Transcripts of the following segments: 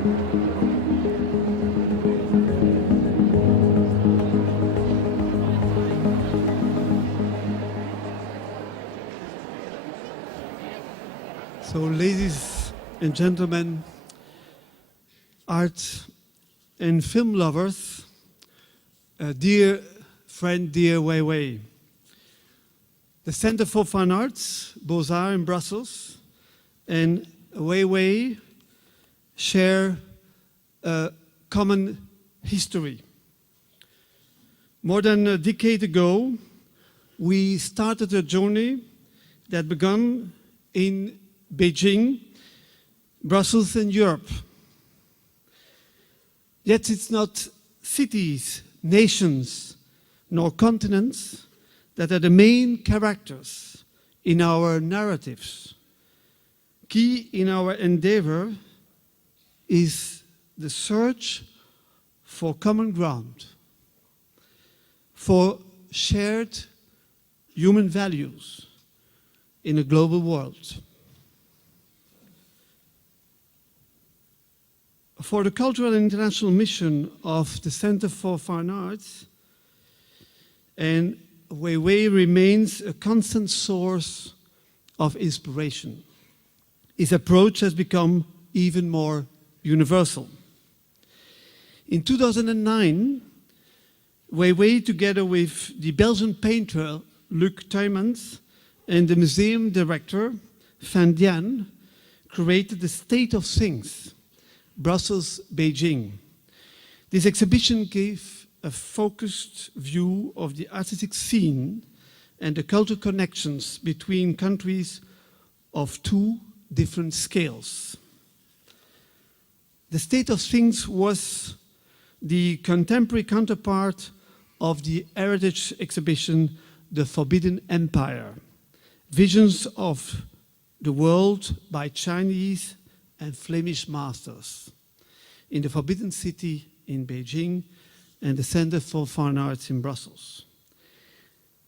So, ladies and gentlemen, art and film lovers, dear friend, dear Ai Weiwei, the Center for Fine Arts, BOZAR in Brussels, and Ai Weiwei share a common history. More than a decade ago, we started a journey that began in Beijing, Brussels, and Europe. Yet it's not cities, nations, nor continents that are the main characters in our narratives. Key in our endeavor is the search for common ground, for shared human values in a global world. For the Cultural and International Mission of the Center for Fine Arts, and Ai Weiwei remains a constant source of inspiration. His approach has become even more universal. In 2009, Ai Weiwei, together with the Belgian painter Luc Tuymans and the museum director Van Dian, created the State of Things, Brussels, Beijing. This exhibition gave a focused view of the artistic scene and the cultural connections between countries of two different scales. The State of Things was the contemporary counterpart of the heritage exhibition, The Forbidden Empire, visions of the world by Chinese and Flemish masters in the Forbidden City in Beijing and the Center for Fine Arts in Brussels.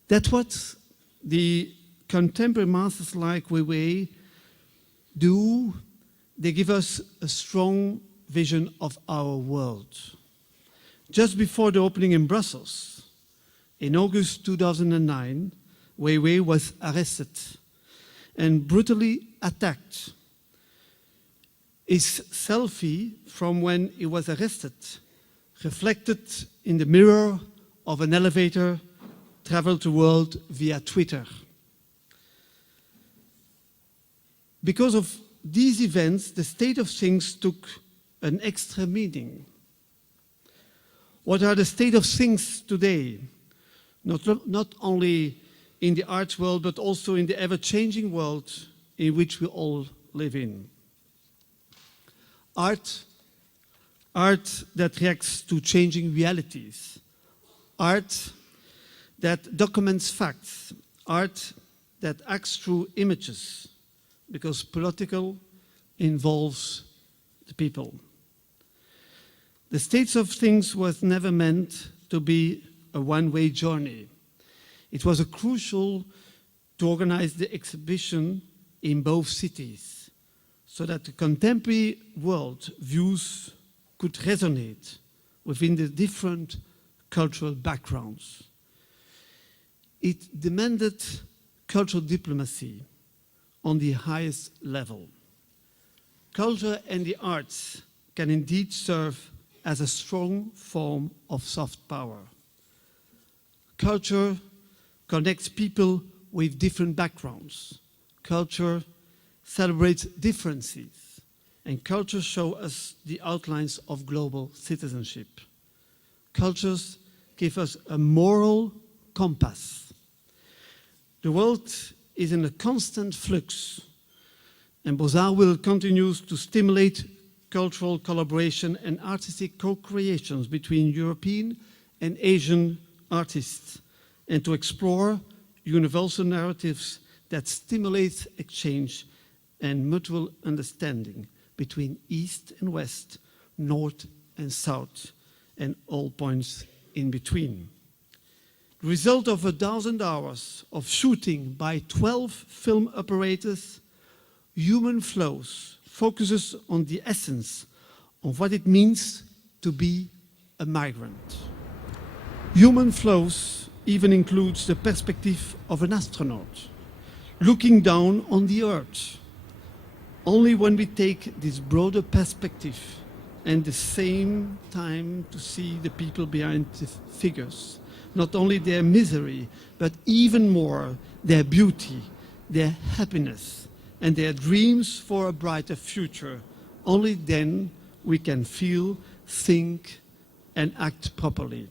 That's what the contemporary masters like Ai Weiwei do. They give us a strong vision of our world. Just before the opening in Brussels, in August 2009, Ai Weiwei was arrested and brutally attacked. His selfie from when he was arrested, reflected in the mirror of an elevator, traveled the world via Twitter. Because of these events, the State of Things took an extra meaning. What are the state of things today? Not only in the art world, but also in the ever-changing world in which we all live in. Art that reacts to changing realities. Art that documents facts. Art that acts through images, because political involves the people. The State of Things was never meant to be a one-way journey. It was crucial to organize the exhibition in both cities, so that the contemporary world views could resonate within the different cultural backgrounds. It demanded cultural diplomacy on the highest level. Culture and the arts can indeed serve as a strong form of soft power. Culture connects people with different backgrounds. Culture celebrates differences, and cultures show us the outlines of global citizenship. Cultures give us a moral compass. The world is in a constant flux, and BOZAR will continue to stimulate cultural collaboration and artistic co-creations between European and Asian artists, and to explore universal narratives that stimulate exchange and mutual understanding between East and West, North and South, and all points in between. The result of 1,000 hours of shooting by 12 film operators, Human Flows focuses on the essence on what it means to be a migrant. Human flows even includes the perspective of an astronaut, looking down on the Earth. Only when we take this broader perspective and the same time to see the people behind the figures, not only their misery, but even more their beauty, their happiness, and their dreams for a brighter future, only then we can feel, think, and act properly.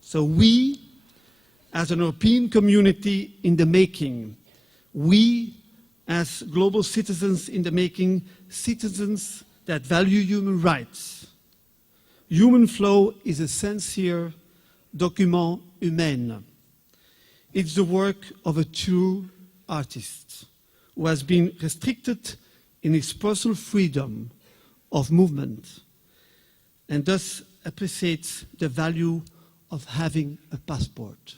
So we, as an European community in the making, we, as global citizens in the making, citizens that value human rights. Human flow is a sincere document humain. It's the work of a true artist who has been restricted in his personal freedom of movement and thus appreciates the value of having a passport.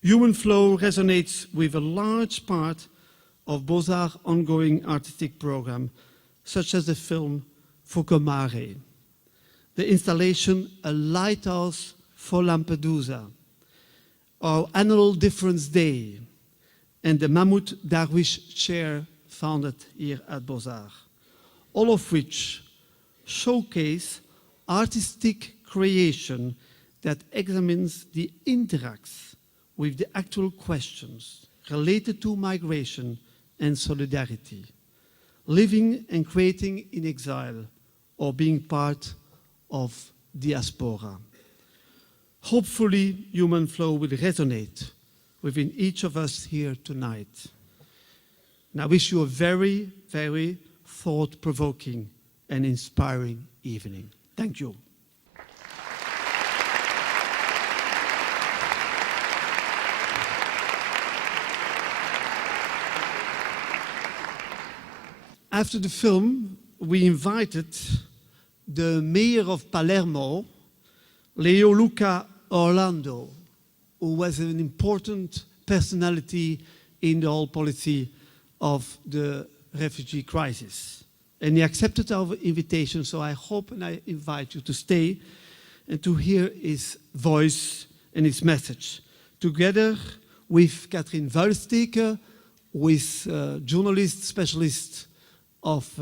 Human flow resonates with a large part of BOZAR ongoing artistic program, such as the film Focomare, the installation A Lighthouse for Lampedusa, our annual Difference Day, and the Mahmoud Darwish Chair founded here at BOZAR, all of which showcase artistic creation that examines the interacts with the actual questions related to migration and solidarity, living and creating in exile or being part of diaspora. Hopefully, human flow will resonate within each of us here tonight. And I wish you a very, very thought-provoking and inspiring evening. Thank you. After the film, we invited the mayor of Palermo, Leoluca Orlando, who was an important personality in the whole policy of the refugee crisis. And he accepted our invitation, so I hope and I invite you to stay and to hear his voice and his message. Together with Catherine Vuylsteke, with journalist, specialist of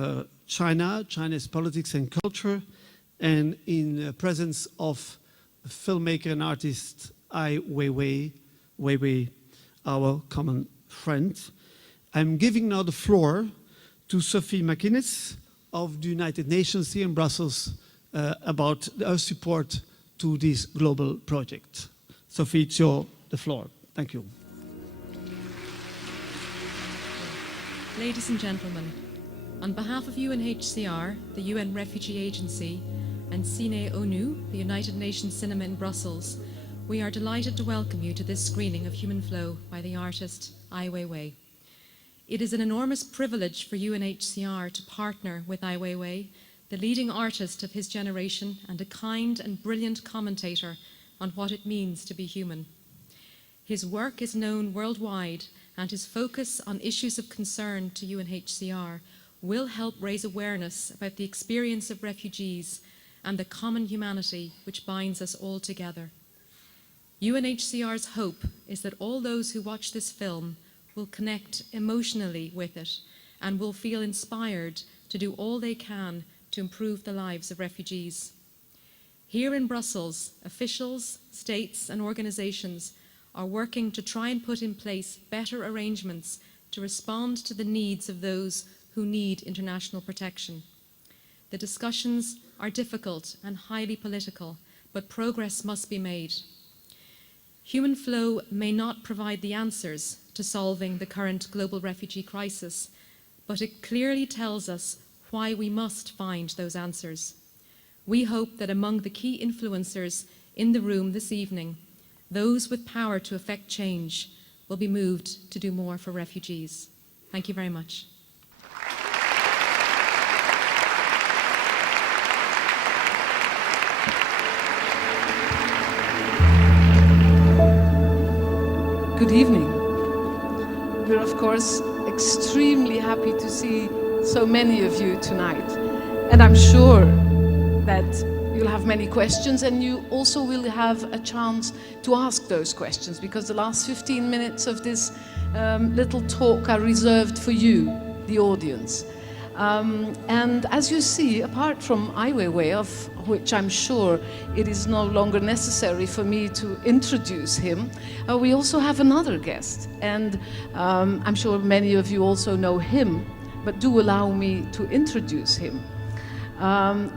China's politics and culture, and in the presence of filmmaker and artist Ai Weiwei, our common friend. I'm giving now the floor to Sophie McInnes of the United Nations here in Brussels about our support to this global project. Sophie, it's the floor. Thank you. Ladies and gentlemen, on behalf of UNHCR, the UN Refugee Agency, and Cine ONU, the United Nations Cinema in Brussels, we are delighted to welcome you to this screening of Human Flow by the artist Ai Weiwei. It is an enormous privilege for UNHCR to partner with Ai Weiwei, the leading artist of his generation and a kind and brilliant commentator on what it means to be human. His work is known worldwide, and his focus on issues of concern to UNHCR will help raise awareness about the experience of refugees and the common humanity which binds us all together. UNHCR's hope is that all those who watch this film will connect emotionally with it and will feel inspired to do all they can to improve the lives of refugees. Here in Brussels, officials, states and organisations are working to try and put in place better arrangements to respond to the needs of those who need international protection. The discussions are difficult and highly political, but progress must be made. Human flow may not provide the answers to solving the current global refugee crisis, but it clearly tells us why we must find those answers. We hope that among the key influencers in the room this evening, those with power to effect change will be moved to do more for refugees. Thank you very much. Good evening. We're of course extremely happy to see so many of you tonight. And I'm sure that you'll have many questions, and you also will have a chance to ask those questions, because the last 15 minutes of this little talk are reserved for you, the audience. And as you see, apart from Ai Weiwei, of which I'm sure it is no longer necessary for me to introduce him, we also have another guest. And I'm sure many of you also know him, but do allow me to introduce him.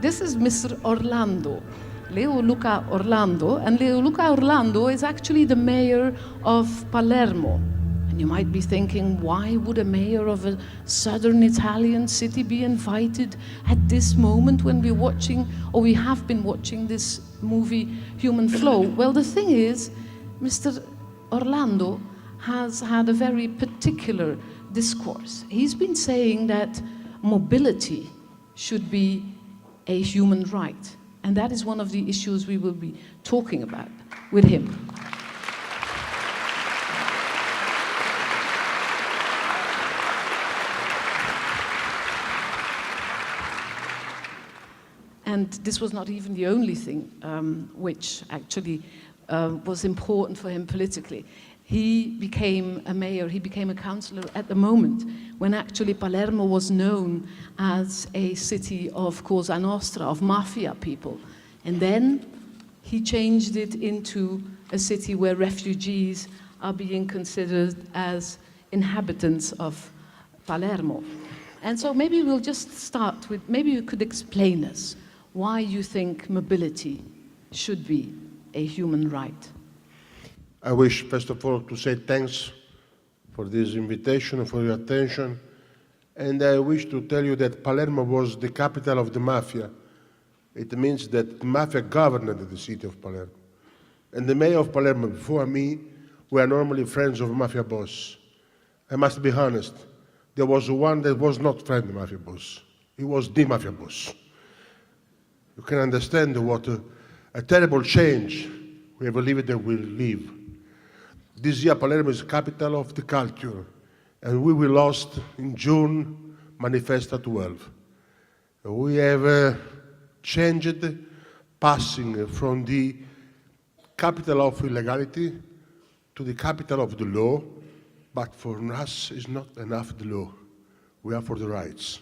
This is Mr. Orlando, Leoluca Orlando, and Leoluca Orlando is actually the mayor of Palermo. And you might be thinking, why would a mayor of a southern Italian city be invited at this moment when we're watching, or we have been watching this movie, Human Flow? Well, the thing is, Mr. Orlando has had a very particular discourse. He's been saying that mobility should be a human right. And that is one of the issues we will be talking about with him. And this was not even the only thing which actually was important for him politically. He became a mayor, he became a councillor at the moment when actually Palermo was known as a city of Cosa Nostra, of mafia people. And then he changed it into a city where refugees are being considered as inhabitants of Palermo. And so maybe we'll just start with, maybe you could explain us why you think mobility should be a human right. I wish, first of all, to say thanks for this invitation and for your attention. And I wish to tell you that Palermo was the capital of the mafia. It means that the mafia governed the city of Palermo. And the mayor of Palermo before me were normally friends of mafia boss. I must be honest, there was one that was not friend of the mafia boss. He was the mafia boss. You can understand what a terrible change we have lived and will live. This year Palermo is capital of the culture, and we will host in June Manifesta 12. We have changed, passing from the capital of illegality to the capital of the law, but for us it's not enough the law. We are for the rights.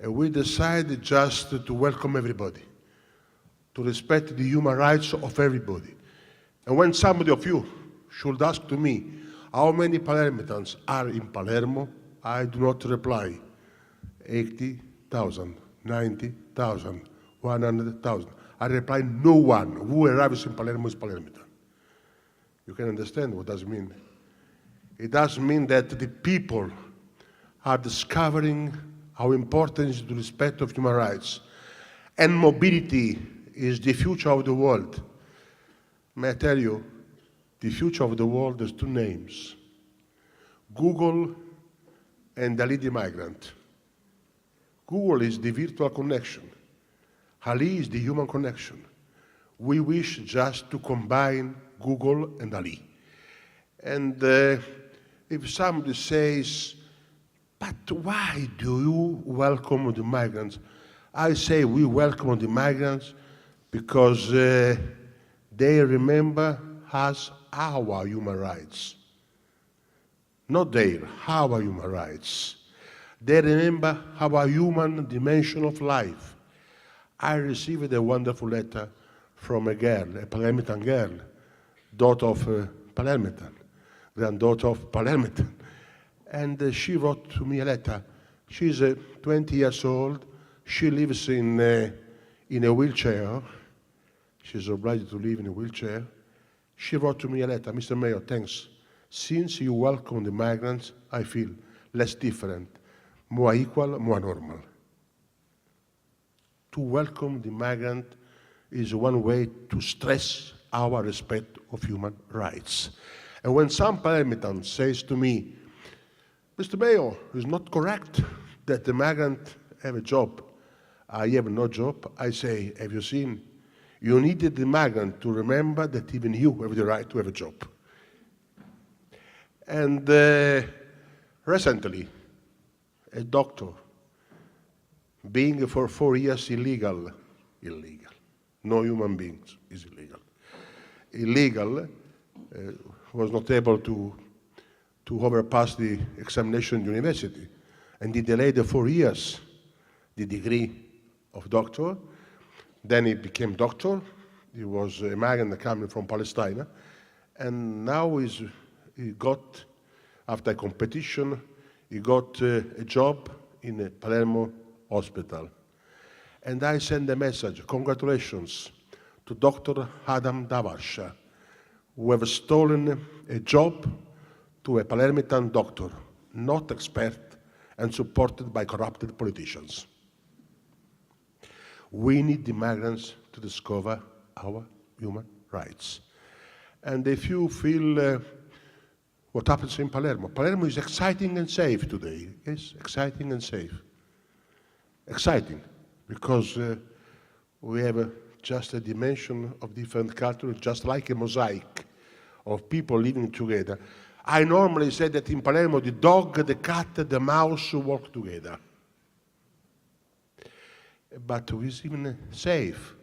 And we decided just to welcome everybody, to respect the human rights of everybody. And when somebody of you should ask to me how many Palermitans are in Palermo, I do not reply 80,000, 90,000, 100,000. I reply no one who arrives in Palermo is Palermitan. You can understand what does mean. It does mean that the people are discovering how important is the respect of human rights. And mobility is the future of the world. May I tell you, the future of the world has two names: Google and Ali the migrant. Google is the virtual connection. Ali is the human connection. We wish just to combine Google and Ali. And if somebody says, but why do you welcome the migrants? I say we welcome the migrants because they remember us our human rights. Not their, our human rights. They remember our human dimension of life. I received a wonderful letter from a girl, a Palermitan girl, daughter of Palermitan, granddaughter of Palermitan. And she wrote to me a letter. She's 20 years old. She lives in a wheelchair. She's obliged to live in a wheelchair. She wrote to me a letter. Mr. Mayor, thanks. Since you welcome the migrants, I feel less different, more equal, more normal. To welcome the migrant is one way to stress our respect of human rights. And when some Palermitan says to me, Mr. Mayor, it's not correct that the migrant have a job. I have no job. I say, have you seen? You needed the migrant to remember that even you have the right to have a job. And recently, a doctor being for 4 years illegal, no human beings is illegal, was not able to overpass the examination in university, and he delayed 4 years the degree of doctor. Then he became doctor. He was a migrant coming from Palestine, and now he got, after competition, he got a job in a Palermo hospital. And I send a message, congratulations to Dr. Adam Davasha, who have stolen a job to a Palermitan doctor, not expert and supported by corrupted politicians. We need the migrants to discover our human rights. And if you feel what happens in Palermo, Palermo is exciting and safe today. Yes, exciting and safe. Exciting, because we have just a dimension of different cultures, just like a mosaic of people living together. I normally say that in Palermo, the dog, the cat, the mouse work together. But it's even safe.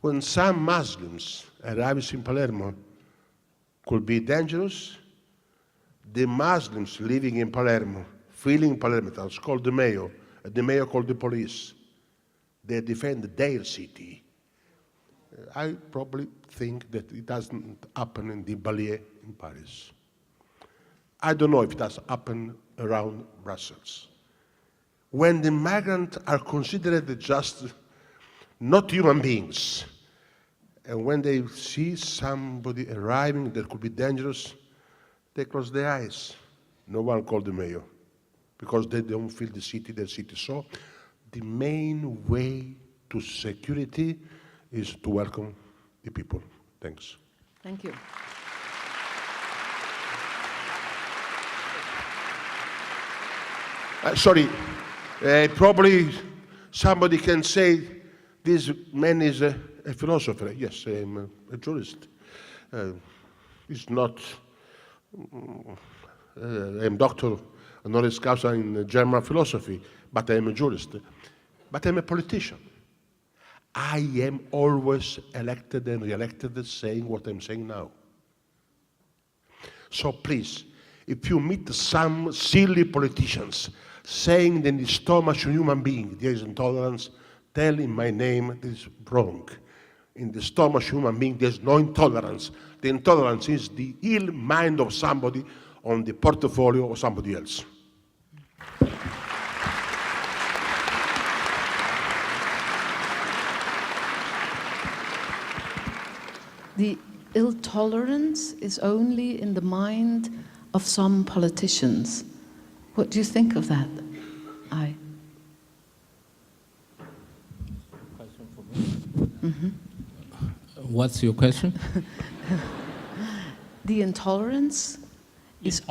When some Muslims arrive in Palermo, could be dangerous, the Muslims living in Palermo, feeling Palermitans, call the mayor called the police. They defend their city. I probably think that it doesn't happen in the Palais in Paris. I don't know if it has happened around Brussels. When the migrants are considered just not human beings, and when they see somebody arriving that could be dangerous, they close their eyes. No one called the mayor, because they don't feel their city. So the main way to security is to welcome the people. Thanks. Thank you. Sorry, probably somebody can say this man is a philosopher. Yes, I'm a jurist. It's not, I'm doctor honoris causa in German philosophy, but I'm a jurist. But I'm a politician. I am always elected and re-elected saying what I'm saying now. So please, if you meet some silly politicians saying that in the stomach of a human being there is intolerance, tell him my name is wrong. In the stomach of a human being there's no intolerance. The intolerance is the ill mind of somebody on the portfolio of somebody else. The intolerance is only in the mind of some politicians. What do you think of that? Ai. Question for me? Mm-hmm. What's your question? The intolerance is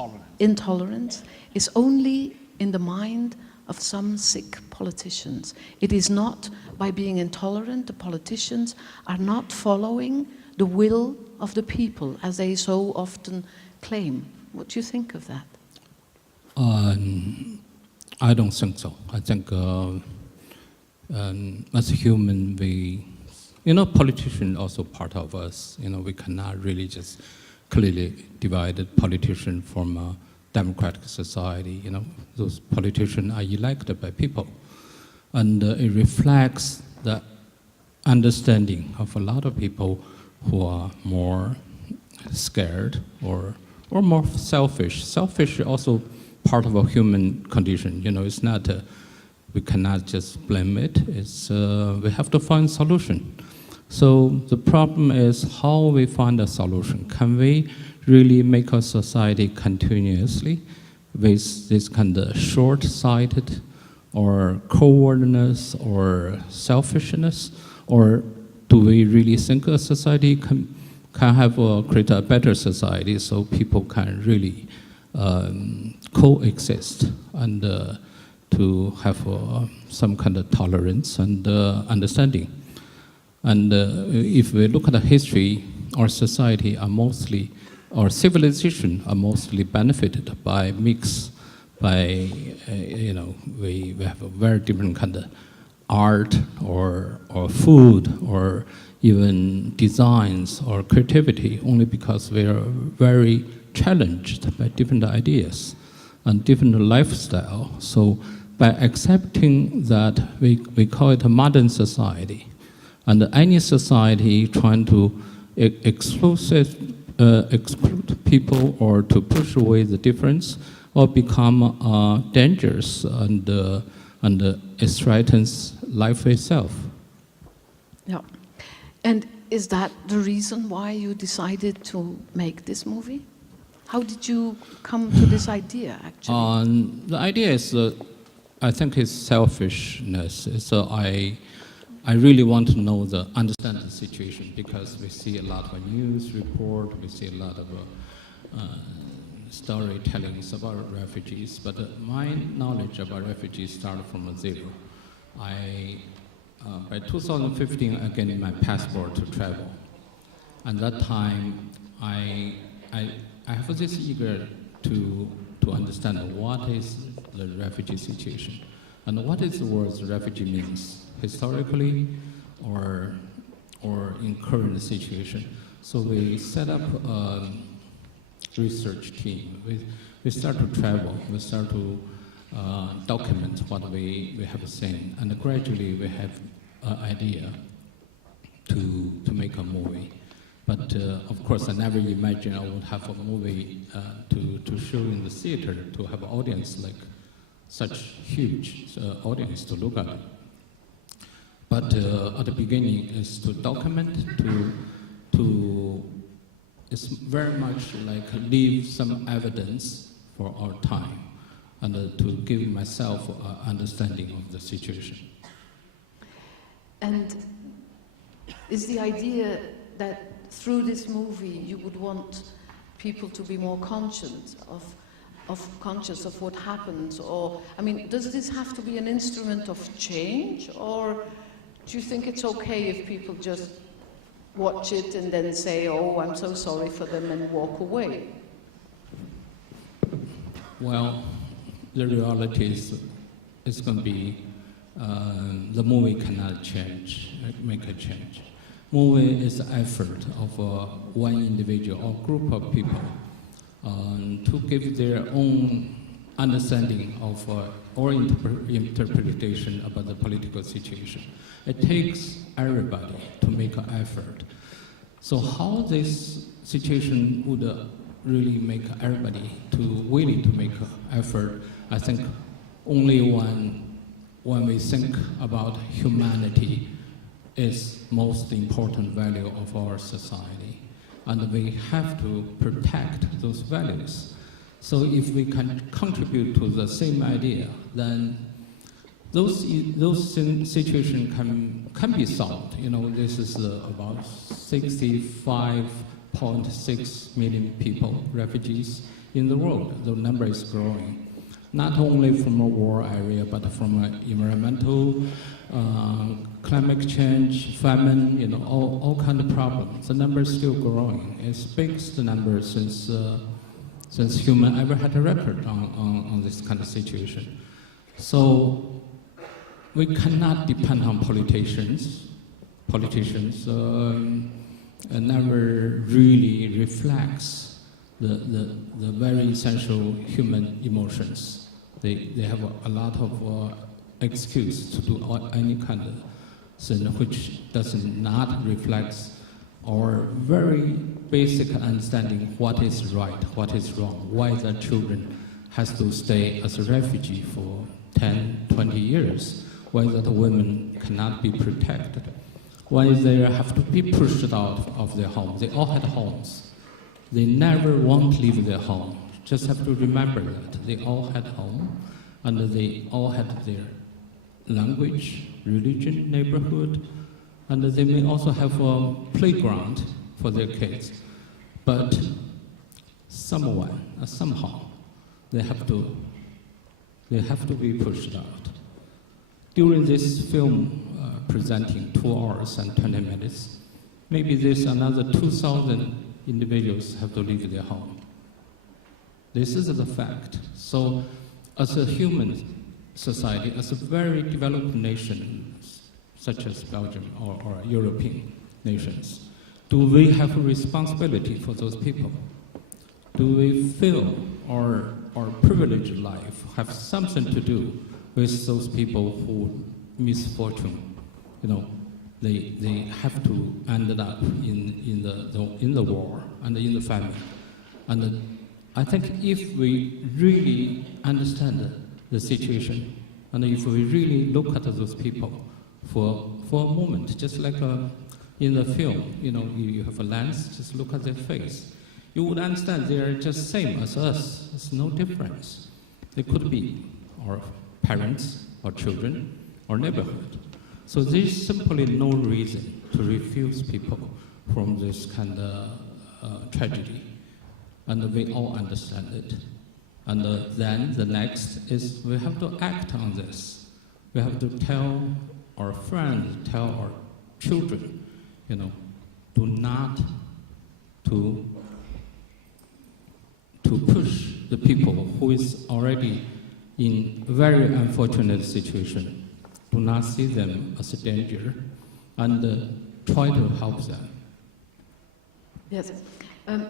only in the mind of some sick politicians. It is not by being intolerant, the politicians are not following the will of the people, as they so often claim. What do you think of that? I don't think so. I think as a human, politicians also part of us. We cannot really just clearly divide politician from a democratic society. Those politicians are elected by people, and it reflects the understanding of a lot of people who are more scared or more selfish. Selfish is also part of a human condition. It's not, we cannot just blame it. It's, we have to find solution. So the problem is how we find a solution. Can we really make our society continuously with this kind of short-sighted or cowardness or selfishness, or do we really think a society can create a better society so people can really coexist and to have some kind of tolerance and understanding? And if we look at the history, our society are mostly, our civilization are mostly benefited by mix by you know, we have a very different kind of art or food or even designs or creativity, only because we are very challenged by different ideas and different lifestyle. So by accepting that, we call it a modern society. And any society trying to exclude people or to push away the difference or become dangerous, and it threatens life itself. Yeah. And is that the reason why you decided to make this movie? How did you come to this idea, actually? The idea is, I think, it's selfishness. So I really want to understand the situation, because we see a lot of news report, we see a lot of storytellings about refugees, but my knowledge about refugees started from zero. By 2015, I gained my passport to travel. And that time, I have this eager to understand what is the refugee situation and what is the word refugee means historically or in current situation. So we set up a research team. We start to travel. We start to document what we have seen, and gradually we have an idea to make a movie. But of course, I never imagined I would have a movie to show in the theater, to have an audience like such huge audience to look at. But at the beginning is to document, it's very much like leave some evidence for our time, and to give myself an understanding of the situation. And is the idea that through this movie you would want people to be more conscious of what happens? Or, I mean, does this have to be an instrument of change, or do you think it's okay if people just watch it and then say, oh, I'm so sorry for them, and walk away? Well, the reality is it's going to be the movie cannot make a change. Movie is the effort of one individual or group of people to give their own understanding of or interpretation about the political situation. It takes everybody to make an effort. So how this situation would really make everybody willing to make an effort, I think only when we think about humanity is most important value of our society. And we have to protect those values. So if we can contribute to the same idea, then those situations can be solved. You know, this is about 65.6 million people, refugees in the world. The number is growing, not only from a war area, but from environmental, climate change, famine, you know, all kind of problems. The number is still growing. It's the biggest number since human ever had a record on this kind of situation. So we cannot depend on politicians. Politicians never really reflects the very essential human emotions. They have a lot of excuse to do any kind of thing which does not reflect our very basic understanding what is right, what is wrong, why the children has to stay as a refugee for 10, 20 years, why the women cannot be protected, why they have to be pushed out of their home. They all had homes. They never want to leave their home. Just have to remember that. They all had home, and they all had their language, religion, neighborhood, and they may also have a playground for their kids. But somehow, they have to be pushed out. During this film presenting 2 hours and 20 minutes, maybe there's another 2,000 individuals have to leave their home. This is the fact. So as a human society, as a very developed nation, such as Belgium or European nations, do we have a responsibility for those people? Do we feel our privileged life have something to do with those people who misfortune, they have to end up in the war and in the famine. And I think if we really understand the situation, and if we really look at those people for a moment, just like in the film, you have a lens, just look at their face. You would understand they are just same as us. There's no difference. They could be our parents, our children, our neighborhood. So there's simply no reason to refuse people from this kind of tragedy. And we all understand it. And then the next is we have to act on this. We have to tell our friends, tell our children, do not to push the people who is already in very unfortunate situation. Do not see them as a danger, and try to help them. Yes.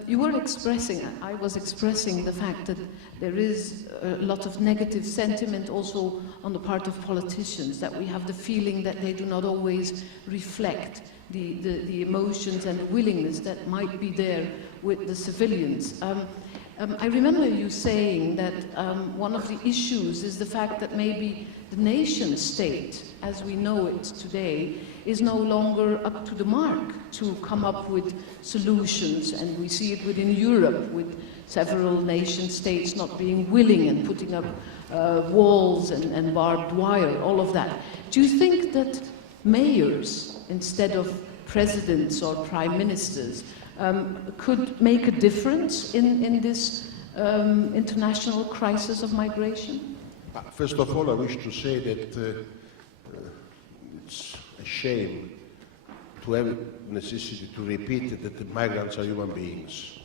You were expressing, I was expressing the fact that there is a lot of negative sentiment also on the part of politicians, that we have the feeling that they do not always reflect the emotions and the willingness that might be there with the civilians. I remember you saying that one of the issues is the fact that maybe the nation state, as we know it today, is no longer up to the mark to come up with solutions. And we see it within Europe, with several nation states not being willing and putting up walls and barbed wire, all of that. Do you think that mayors, instead of presidents or prime ministers, could make a difference in this international crisis of migration? First of all, I wish to say that it's a shame to have necessity to repeat that the migrants are human beings,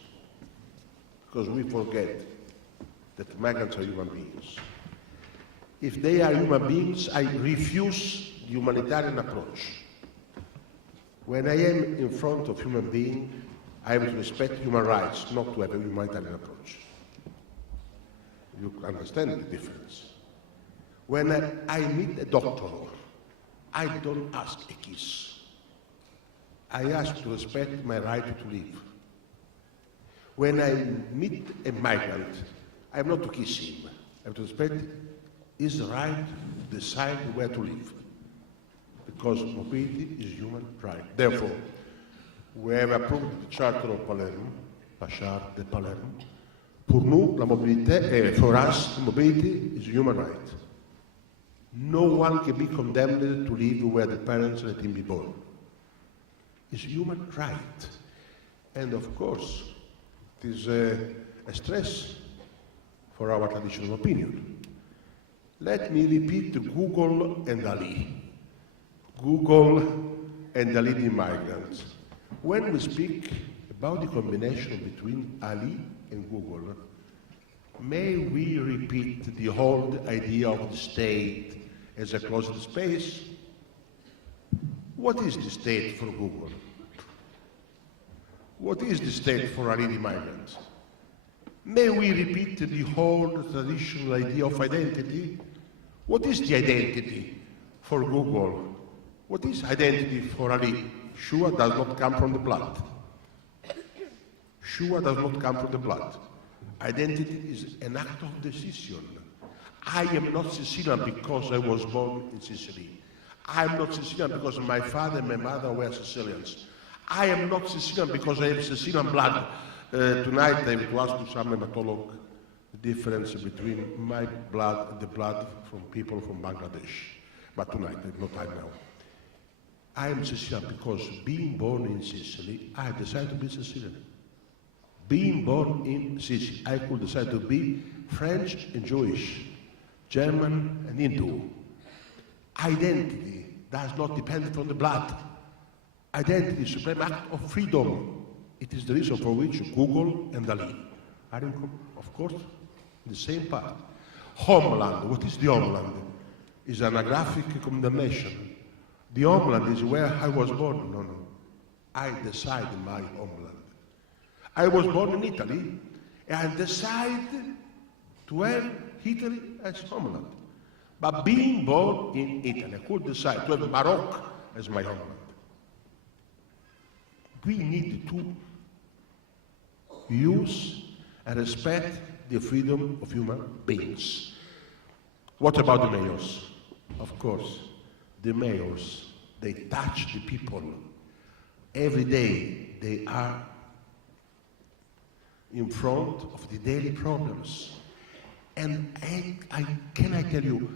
because we forget that migrants are human beings. If they are human beings, I refuse the humanitarian approach. When I am in front of human beings, I have to respect human rights, not to have a humanitarian approach. You understand the difference. When I meet a doctor, I don't ask a kiss. I ask to respect my right to live. When I meet a migrant, I am not to kiss him. I have to respect his right to decide where to live. Because mobility is human right. Therefore, we have approved the Charter of Palermo, la Charte de Palermo. For nous, la mobilité, for us, mobility is a human right. No one can be condemned to live where the parents let him be born. It's a human right. And of course, it is a stress for our traditional opinion. Let me repeat Google and Ali. Google and the leading migrants. When we speak about the combination between Ali and Google, may we repeat the whole idea of the state as a closed space? What is the state for Google? What is the state for Ali the migrants? May we repeat the whole traditional idea of identity? What is the identity for Google? What is identity for Ali? Sure does not come from the blood. Sure does not come from the blood. Identity is an act of decision. I am not Sicilian because I was born in Sicily. I am not Sicilian because my father and my mother were Sicilians. I am not Sicilian because I have Sicilian blood. Tonight I have to ask to some hematologist the difference between my blood and the blood from people from Bangladesh. But tonight, I have no time now. I am Sicilian because being born in Sicily, I decided to be Sicilian. Being born in Sicily, I could decide to be French and Jewish, German and Hindu. Identity does not depend on the blood. Identity is a supreme act of freedom. It is the reason for which Google and Ali are, of course, in the same path. Homeland, what is the homeland? Is an anagraphic condemnation. The homeland is where I was born. No, no. I decide my homeland. I was born in Italy, and I decide to have Italy as homeland. But being born in Italy, I could decide to have Morocco as my homeland. We need to use and respect the freedom of human beings. What about the mayors? Of course, the mayors, they touch the people. Every day they are in front of the daily problems. And can I tell you,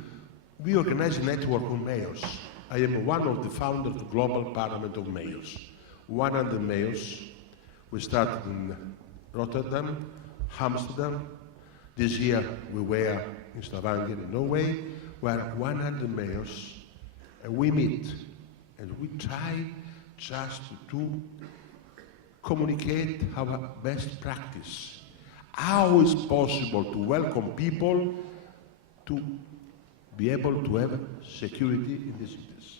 we organize a network of mayors. I am one of the founders of the Global Parliament of Mayors. 100 mayors. We started in Rotterdam, Amsterdam. This year we were in Stavanger in Norway. We are 100 mayors, and we meet, and we try just to communicate our best practice. How is possible to welcome people to be able to have security in the cities?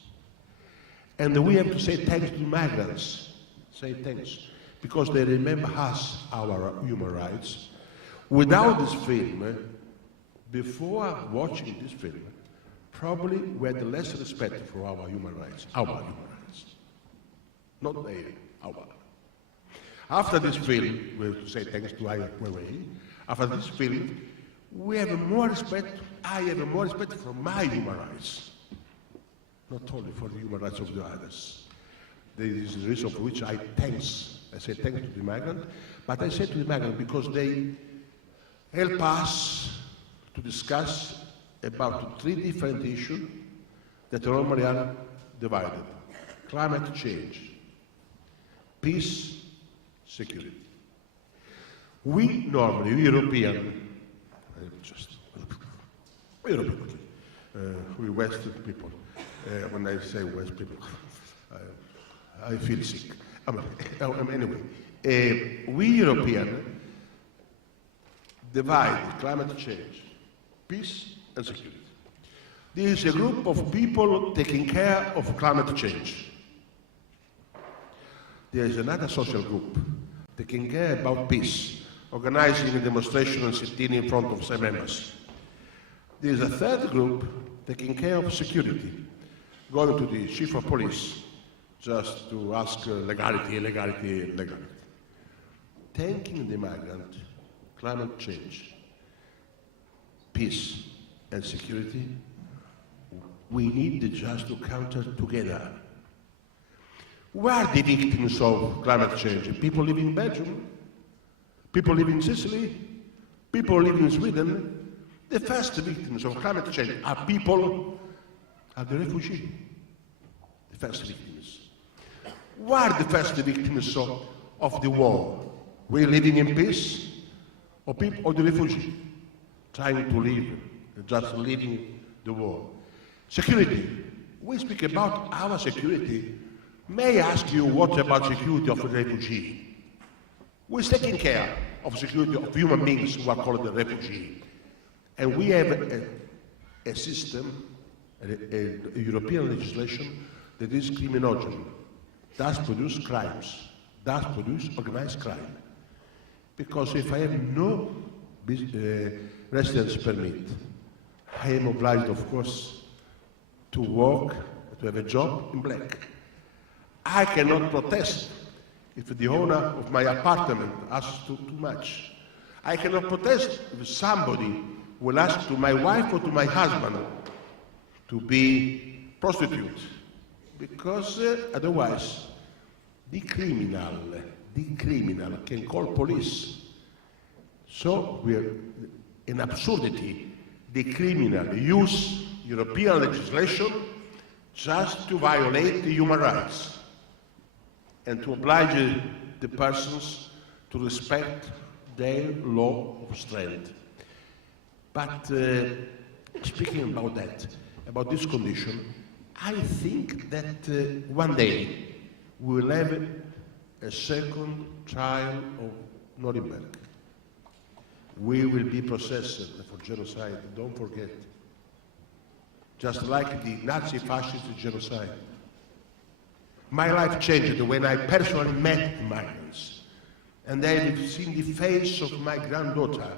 And we have to say thanks to migrants, say thanks, because they remember us, our human rights. Without this film, before watching this film, probably we had less respect for our human rights, not their, our. After this film, we have to say thanks to Ai Weiwei. After this film, we have more respect, I have more respect for my human rights, not only for the human rights of the others. This is the reason for which I say thanks to the migrant, but I say to the migrant because they help us to discuss about 3 different issues that normally are divided. Climate change, peace, security. We normally, we Western people, when I say West people, I feel sick. Anyway, we Europeans divide climate change, peace and security. This is a group of people taking care of climate change. There is another social group taking care about peace, organizing a demonstration and sitting in front of some members. There is a third group taking care of security, going to the chief of police just to ask legality. Thanking the migrant, climate change, peace and security, we need just to counter together. Who are the victims of climate change? People living in Belgium? People living in Sicily? People living in Sweden? The first victims of climate change are the refugees. The first victims. Who are the first victims of the war? We living in peace? Or the refugees trying to live, just living the war? Security. We speak about our security. May I ask you what about security of the refugee? Who is taking care of security of human beings who are called the refugee? And we have a system, a European legislation that is criminogenic, does produce crimes, does produce organized crime. Because if I have no residence permit, I am obliged, of course, to work, to have a job in black. I cannot protest if the owner of my apartment asks too much. I cannot protest if somebody will ask to my wife or to my husband to be prostitute, because otherwise the criminal can call police. So we are in absurdity. The criminal use European legislation just to violate the human rights and to oblige the persons to respect their law of strength. But speaking about that, about this condition, I think that one day we will have a second trial of Nuremberg. we will be processed for genocide. Don't forget. Just like the Nazi fascist genocide. My life changed when I personally met the migrants. And I've seen the face of my granddaughter,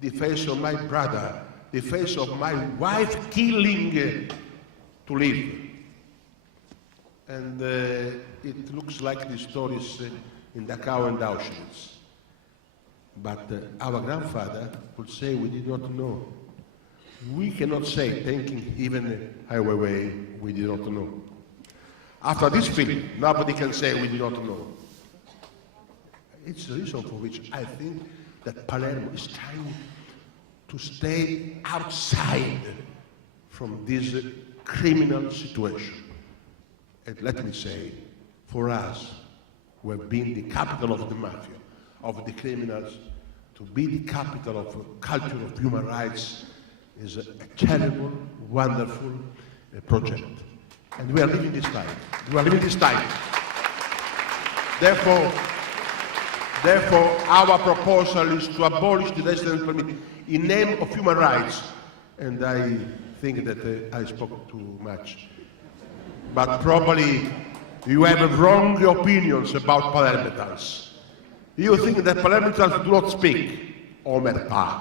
the face of my brother, the face of my wife killing to live. And it looks like the stories in Dachau and Auschwitz. But our grandfather would say we did not know. We cannot say, thanking even Ai Weiwei, we did not know. After this film, nobody can say we did not know. It's the reason for which I think that Palermo is trying to stay outside from this criminal situation. And let me say, for us, who have been the capital of the mafia, of the criminals, to be the capital of culture of human rights is a terrible, wonderful project. And we are living this time. We are living this time. Therefore, our proposal is to abolish the residence permit in name of human rights. And I think that I spoke too much. But probably you have wrong opinions about Palermitans. You think that Palermitans do not speak omertà,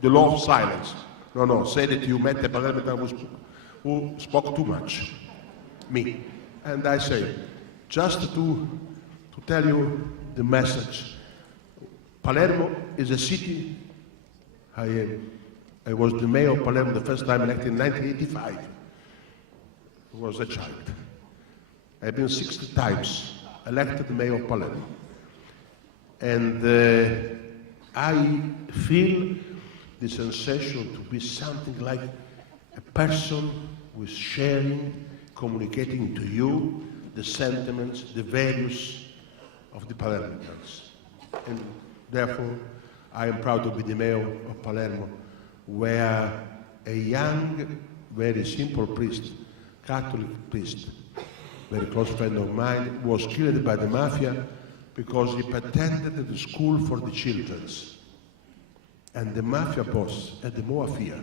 the law of silence. No, say that you met a Palermitan who spoke too much, me. And I say, just to tell you the message, Palermo is a city. I was the mayor of Palermo the first time elected in 1985. I was a child. I've been 60 times elected mayor of Palermo. And I feel the sensation to be something like a person who is sharing, communicating to you the sentiments, the values of the Palermitans. And therefore, I am proud to be the mayor of Palermo, where a young, very simple priest, Catholic priest, very close friend of mine, was killed by the mafia because he pretended the school for the children. And the mafia boss had more fear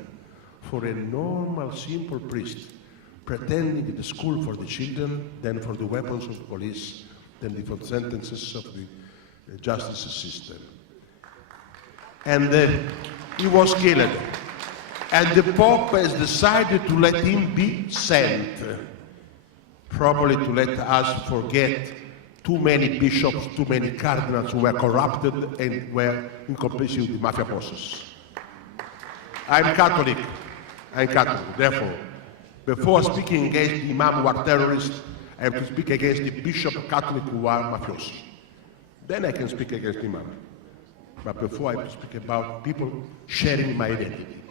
for a normal, simple priest pretending the school for the children than for the weapons of the police, than for the sentences of the justice system. And he was killed. And the Pope has decided to let him be sent, probably to let us forget too many bishops, too many cardinals who were corrupted and were in complicity with the mafia bosses. I'm Catholic. Therefore, before speaking against the imam who are terrorists, I have to speak against the bishop Catholic who are mafiosi. Then I can speak against the imam. But before I have to speak about people sharing my identity.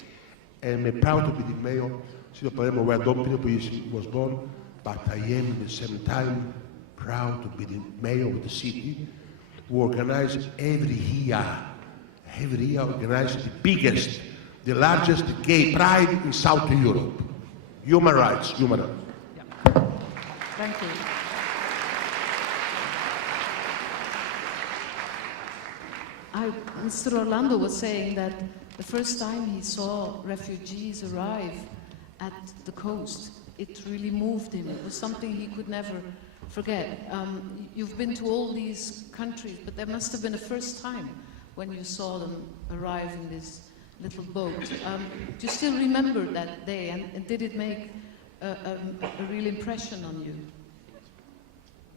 And I'm proud to be the mayor of Palermo, where Don Pino Puglisi was born, but I am at the same time proud to be the mayor of the city who organizes every year organizes the biggest, the largest gay pride in Southern Europe. Human rights. Yeah. Thank you. Mr. Orlando was saying that the first time he saw refugees arrive at the coast, it really moved him. It was something he could never forget. You've been to all these countries, but there must have been a first time when you saw them arrive in this little boat. Do you still remember that day, and did it make a real impression on you?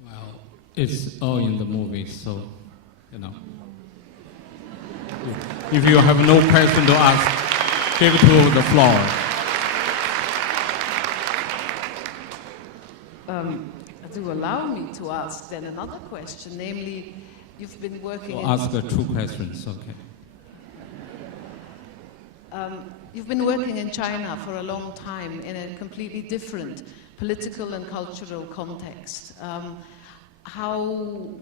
Well, it's all in the movie, so, you know. If you have no question to ask, give to the floor. Do allow me to ask then another question, namely, you've been working So ask 2 questions, okay. You've been working in China for a long time in a completely different political and cultural context. How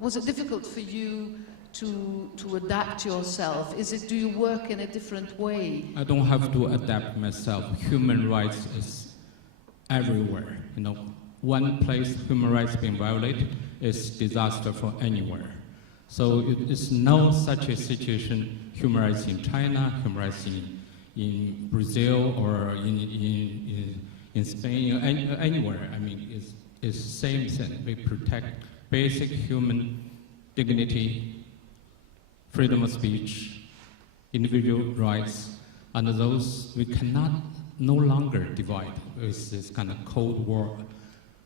was it difficult for you to adapt yourself? Do you work in a different way? I don't have to adapt myself. Human rights is everywhere, you know. One place human rights being violated is disaster for anywhere. So it's no such a situation human rights in China, human rights in Brazil, or in Spain, anywhere. I mean, it's the same thing. We protect basic human dignity, freedom of speech, individual rights, and those we cannot no longer divide with this kind of Cold War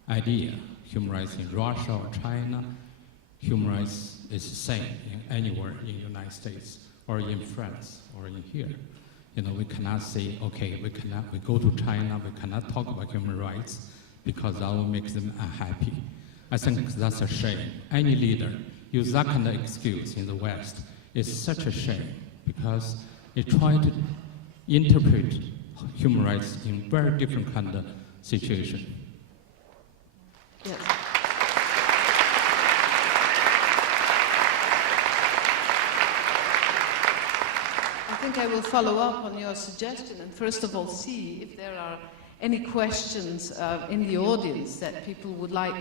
idea. Human rights in Russia or China, human rights is the same anywhere in the United States or in France or in here. You know, we cannot say, okay, we go to China, we cannot talk about human rights because that will make them unhappy. I think that's a shame. Any leader use that kind of excuse in the West is such a shame because they try to interpret human rights in very different kind of situation. Yes. I think I will follow up on your suggestion and first of all see if there are any questions in the audience that people would like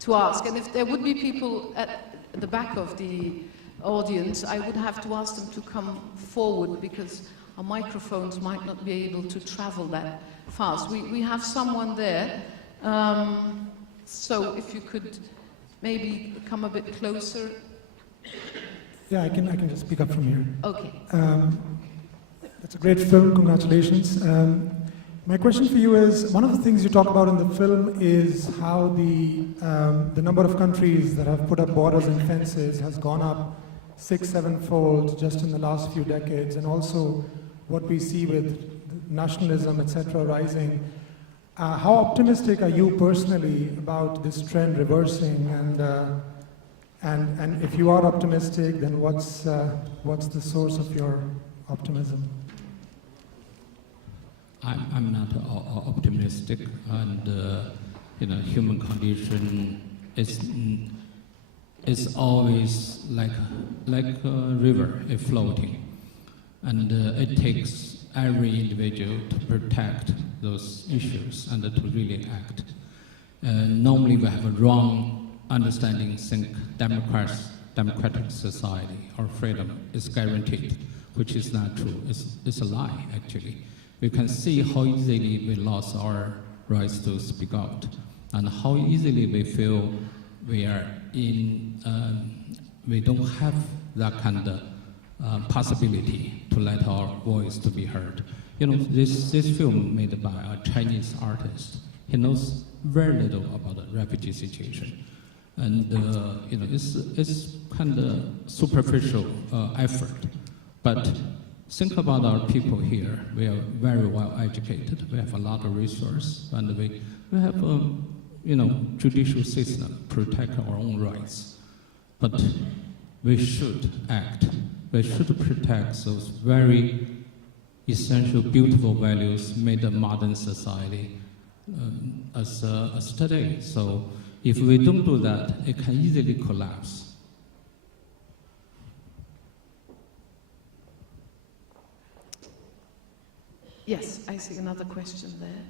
to ask. And if there would be people at the back of the audience, I would have to ask them to come forward because our microphones might not be able to travel that fast. We have someone there. So if you could maybe come a bit closer. Yeah, I can just speak up from here. Okay. That's a great film, congratulations. My question for you is, one of the things you talk about in the film is how the number of countries that have put up borders and fences has gone up 6-7-fold just in the last few decades, and also what we see with nationalism, etc., rising. How optimistic are you personally about this trend reversing? And if you are optimistic, then what's the source of your optimism? I'm not optimistic, and human condition is always like a river, floating, and it takes every individual to protect those issues and to really act. Normally, we have a wrong understanding, think democratic society or freedom is guaranteed, which is not true. It's a lie, actually. We can see how easily we lost our rights to speak out, and how easily we feel we are we don't have that kind of possibility to let our voice to be heard. You know, this film made by a Chinese artist. He knows very little about the refugee situation, and it's kind of superficial effort, but. Think about our people here. We are very well educated. We have a lot of resources, and we have a judicial system protect our own rights. But we should act. We should protect those very essential, beautiful values made a modern society as today. So if we don't do that, it can easily collapse. Yes, I see another question there.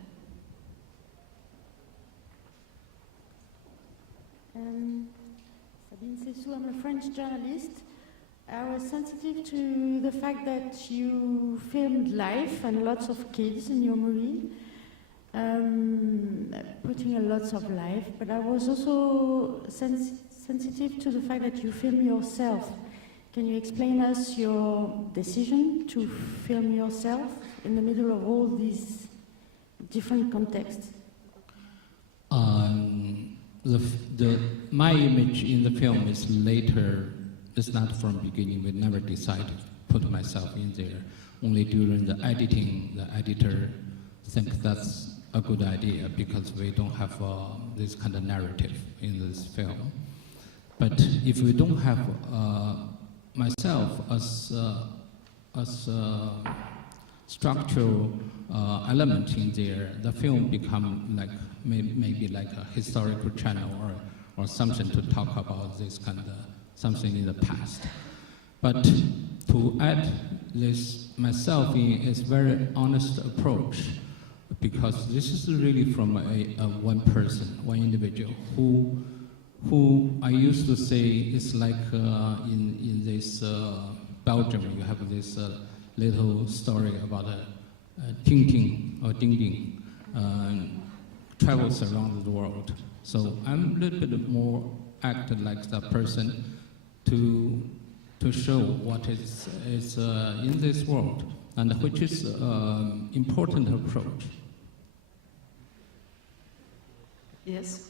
Sabine Sessou, I'm a French journalist. I was sensitive to the fact that you filmed life and lots of kids in your movie, putting a lot of life, but I was also sensitive to the fact that you film yourself. Can you explain us your decision to film yourself in the middle of all these different contexts? My image in the film is later. It's not from the beginning. We never decided to put myself in there. Only during the editing, the editor think that's a good idea because we don't have this kind of narrative in this film. But if we don't have myself as structural element in there, the film become like maybe like a historical channel or something to talk about this kind of something in the past. But to add this myself in is very honest approach, because this is really from one person, one individual who who I used to say is like in this Belgium, you have this little story about Tintin or Ding Ding travels around the world. So I'm a little bit more acted like that person to show what is in this world and which is important approach. Yes.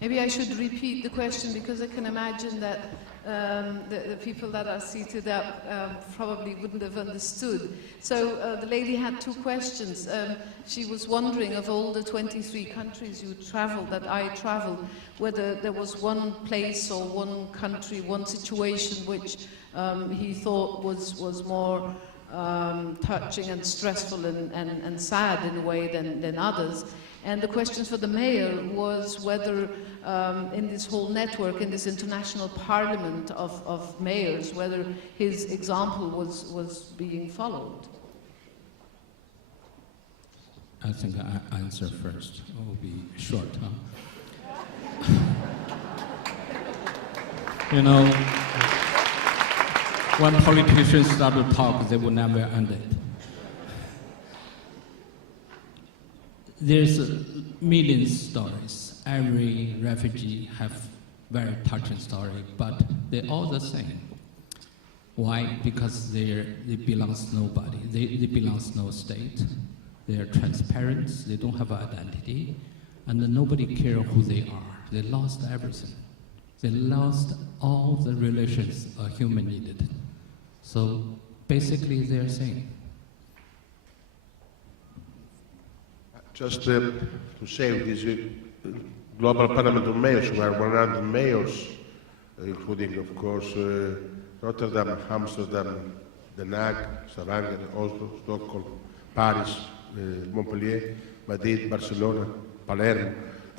Maybe I should repeat the question because I can imagine that the people that are seated up probably wouldn't have understood. So the lady had two questions. She was wondering, of all the 23 countries you traveled, that I traveled, whether there was one place or one country, one situation which he thought was more touching and stressful and sad in a way than others. And the question for the mayor was whether in this whole network, in this international parliament of mayors, whether his example was being followed. I think I answer first. It will be short. You know, when politicians start to talk, they will never end it. There's millions of stories. Every refugee have very touching story, but they're all the same. Why? Because they belong to nobody. They belong to no state. They are transparent. They don't have an identity, and nobody cares who they are. They lost everything. They lost all the relations a human needed. So basically, they're saying. Just to say, this global parliament of mayors, we are 100 mayors, including, of course, Rotterdam, Amsterdam, Den Haag, Stavanger, Oslo, Stockholm, Paris, Montpellier, Madrid, Barcelona, Palermo,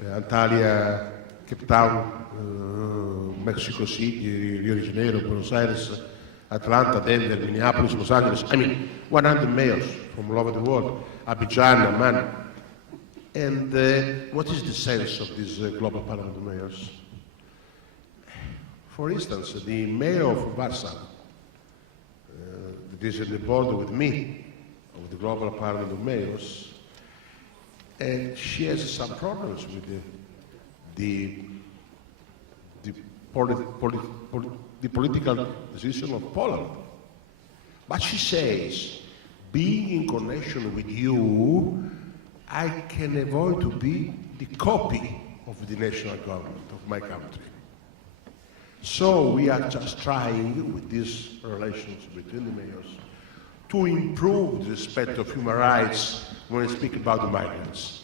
Antalya, Cape Town, Mexico City, Rio de Janeiro, Buenos Aires, Atlanta, Denver, Minneapolis, Los Angeles. I mean, 100 mayors from all over the world, Abidjan, Amman. And what is the sense of this global parliament of mayors? For instance, the mayor of Warsaw, that is on the board with me, of the global parliament of mayors, and she has some problems with the political decision of Poland. But she says, being in connection with you, I can avoid to be the copy of the national government of my country. So we are just trying with these relations between the mayors to improve the respect of human rights when we speak about the migrants.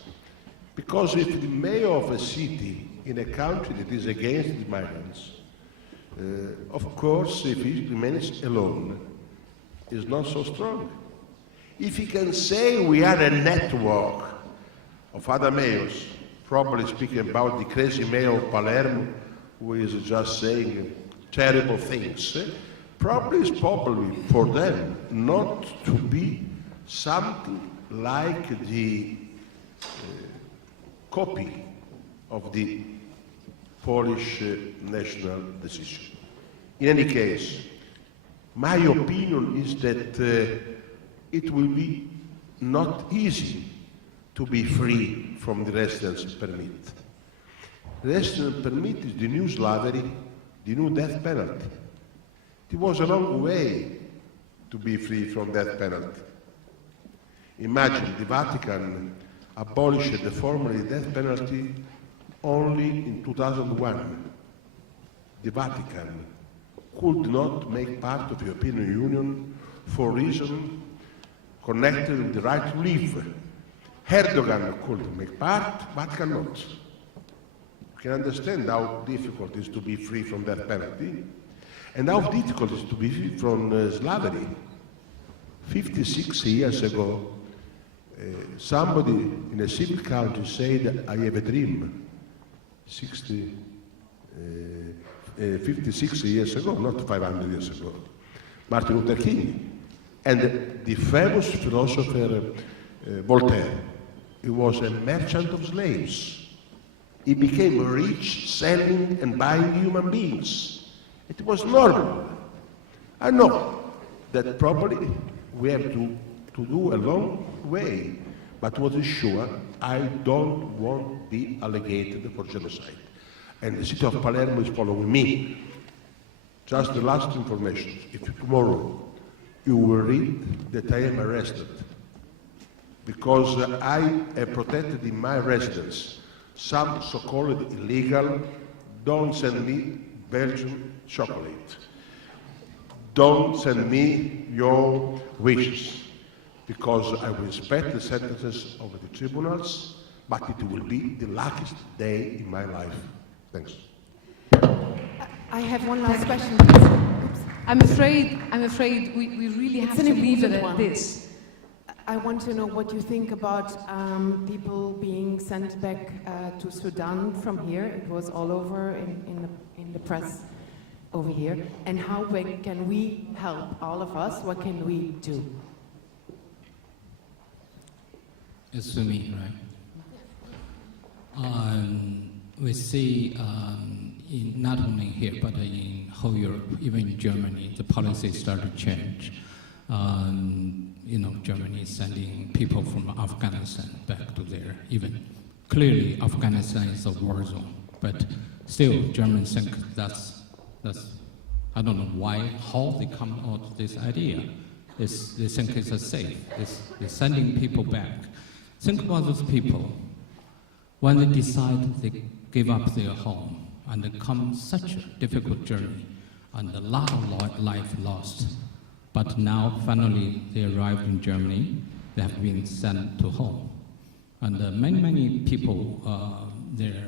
Because if the mayor of a city in a country that is against the migrants, of course, if he remains alone, is not so strong. If he can say we are a network of other mayors, probably speaking about the crazy mayor of Palermo, who is just saying terrible things, probably it's probably for them not to be something like the copy of the Polish national decision. In any case, my opinion is that it will be not easy to be free from the residence permit. Residence permit is the new slavery, the new death penalty. It was a long way to be free from death penalty. Imagine the Vatican abolished the former death penalty only in 2001. The Vatican could not make part of the European Union for reasons connected with the right to live. Erdogan could make part, Vatican not. You can understand how difficult it is to be free from death penalty, and how difficult it is to be free from slavery. 56 years ago, somebody in a civil country said, I have a dream. 56 years ago, not 500 years ago. Martin Luther King. And the famous philosopher Voltaire, he was a merchant of slaves. He became rich selling and buying human beings. It was normal. I know that probably we have to do a long way, but what is sure, I don't want to be allocated for genocide. And the city of Palermo is following me. Just the last information. If tomorrow you will read that I am arrested because I have protected in my residence some so-called illegal, don't send me Belgian chocolate. Don't send me your wishes, because I will respect the sentences of the tribunals, but it will be the luckiest day in my life. Thanks. I have one last question, please. Oops. I'm afraid we really have to leave it at this. I want to know what you think about people being sent back to Sudan from here. It was all over in the press over here. And how can we help, all of us? What can we do? It's to me, right? We see not only here, but in whole Europe, even in Germany, the policy started to change. Germany is sending people from Afghanistan back to there. Even clearly, Afghanistan is a war zone, but still, Germans think that's. I don't know why, how they come out with this idea. They think it's safe. They're sending people back. Think about those people when they decide they give up their home and they come such a difficult journey and a lot of life lost. But now, finally, they arrived in Germany. They have been sent to home. And many people, they're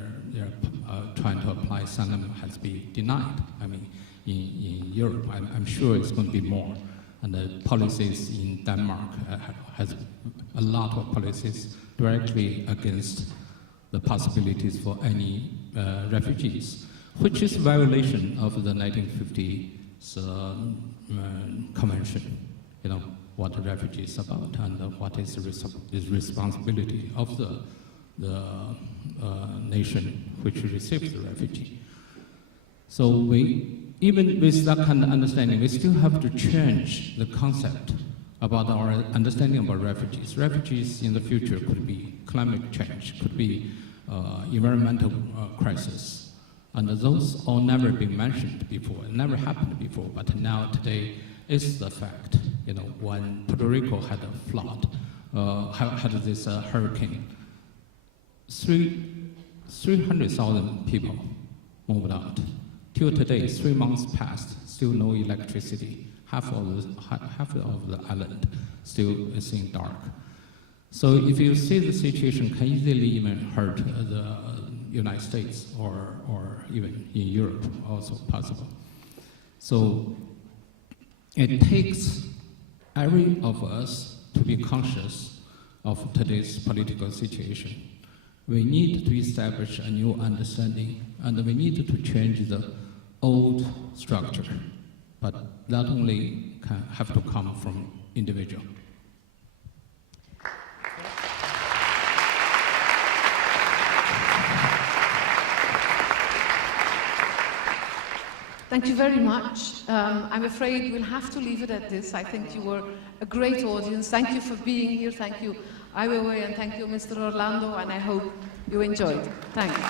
trying to apply asylum has been denied. I mean, in Europe, I'm sure it's going to be more. And the policies in Denmark has a lot of policies directly against the possibilities for any refugees, which is a violation of the 1950 convention, what a refugee is about and what is the responsibility of the nation which receives the refugee. So even with that kind of understanding, we still have to change the concept about our understanding about refugees. Refugees in the future could be climate change, could be environmental crisis. And those all never been mentioned before, never happened before, but now today is the fact. When Puerto Rico had a flood, had this hurricane, 300,000 people moved out. Till today, 3 months passed, still no electricity. Half of the island still is in dark. So if you see the situation can easily even hurt the United States or even in Europe also possible. So it takes every of us to be conscious of today's political situation. We need to establish a new understanding, and we need to change the old structure. But that only can have to come from individual. Thank you very much. I'm afraid we'll have to leave it at this. I think you were a great audience. Thank you for being here. Thank you, Ai Weiwei, and thank you, Mr. Orlando, and I hope you enjoyed. Thank you.